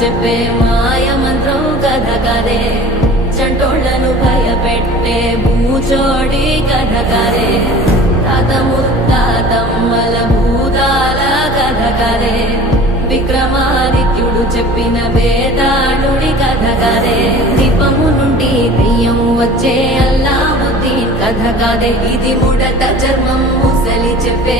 చెప్పే మాయ మంత్రం కథ కదే చంటోళ్లను భయపెట్టే భూచోడి కథ కదే తాత ముత్తాతమ్మల భూతాల కథ కదే విక్రమాదిత్యుడు చెప్పిన వేదాళుడి కథ కదే దీపము నుండి దెయ్యం వచ్చే అల్లావుద్దీన్ కథ కదే ఇది ముడత చర్మం ముసలి చెప్పే